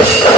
Thank you.